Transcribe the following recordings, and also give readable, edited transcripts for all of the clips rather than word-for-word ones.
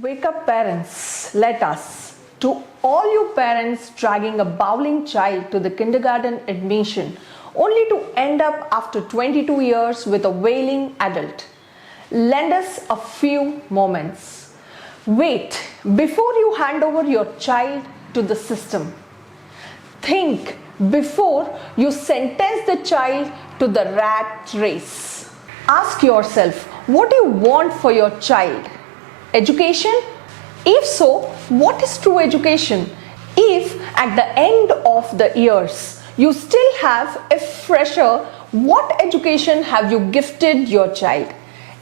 Wake up, parents, let us. To all you parents dragging a bawling child to the kindergarten admission only to end up after 22 years with a wailing adult, lend us a few moments. Wait before you hand over your child to the system. Think before you sentence the child to the rat race. Ask yourself, what do you want for your child? Education? If so, what is true education? If at the end of the years you still have a fresher, what education have you gifted your child?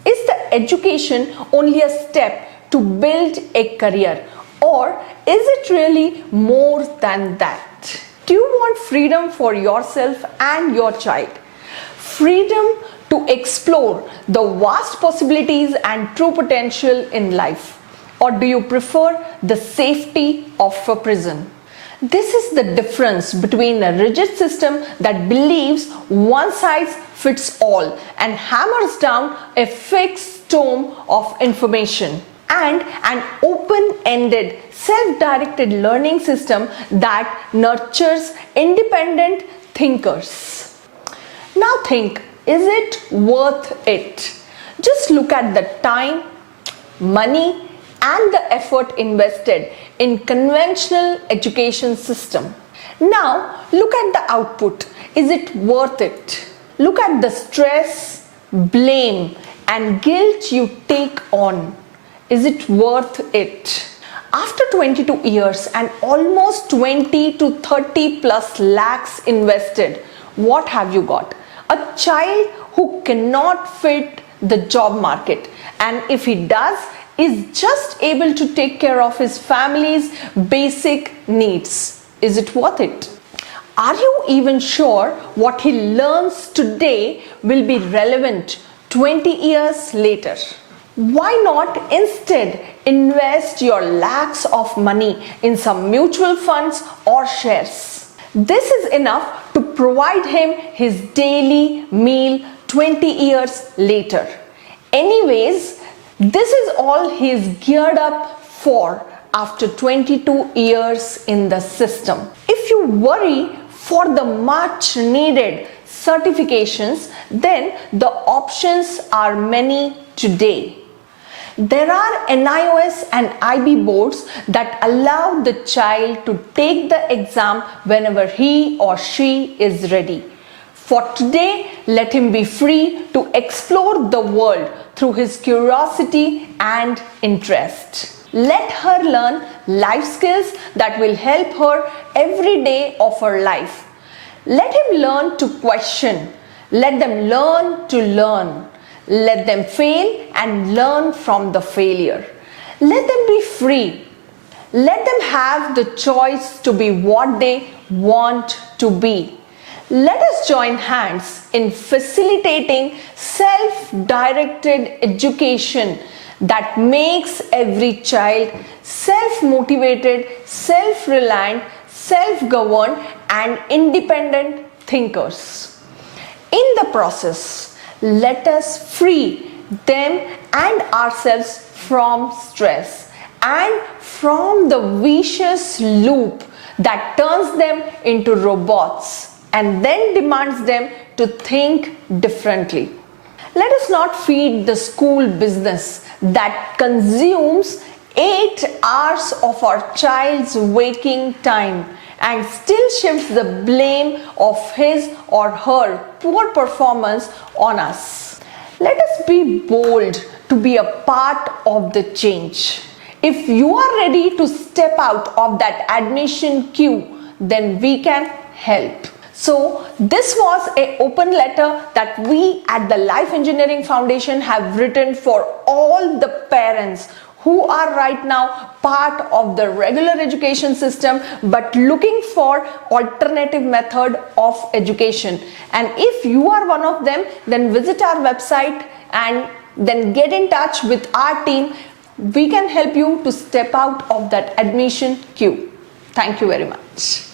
Is the education only a step to build a career, or is it really more than that? Do you want freedom for yourself and your child? Freedom to explore the vast possibilities and true potential in life? Or do you prefer the safety of a prison? This is the difference between a rigid system that believes one size fits all and hammers down a fixed tome of information, and an open-ended, self-directed learning system that nurtures independent thinkers. Now think, is it worth it? Just look at the time, money, and the effort invested in conventional education system. Now look at the output. Is it worth it? Look at the stress, blame, and guilt you take on. Is it worth it? After 22 years and almost 20 to 30 plus lakhs invested, what have you got? A child who cannot fit the job market, and if he does, is just able to take care of his family's basic needs. Is it worth it? Are you even sure what he learns today will be relevant 20 years later? Why not instead invest your lakhs of money in some mutual funds or shares? This is enough to provide him his daily meal 20 years later. Anyways, this is all he is geared up for after 22 years in the system. If you worry for the much needed certifications, then the options are many today. There are NIOS and IB boards that allow the child to take the exam whenever he or she is ready. For today, let him be free to explore the world through his curiosity and interest. Let her learn life skills that will help her every day of her life. Let him learn to question. Let them learn to learn. Let them fail and learn from the failure. Let them be free. Let them have the choice to be what they want to be. Let us join hands in facilitating self-directed education that makes every child self-motivated, self-reliant, self-governed, and independent thinkers. In the process, let us free them and ourselves from stress and from the vicious loop that turns them into robots and then demands them to think differently. Let us not feed the school business that consumes 8 hours of our child's waking time and still shifts the blame of his or her poor performance on us. Let us be bold to be a part of the change. If you are ready to step out of that admission queue, then we can help. So this was an open letter that we at the Life Engineering Foundation have written for all the parents who are right now part of the regular education system but looking for alternative method of education. And if you are one of them, then visit our website and then get in touch with our team. We can help you to step out of that admission queue. Thank you very much.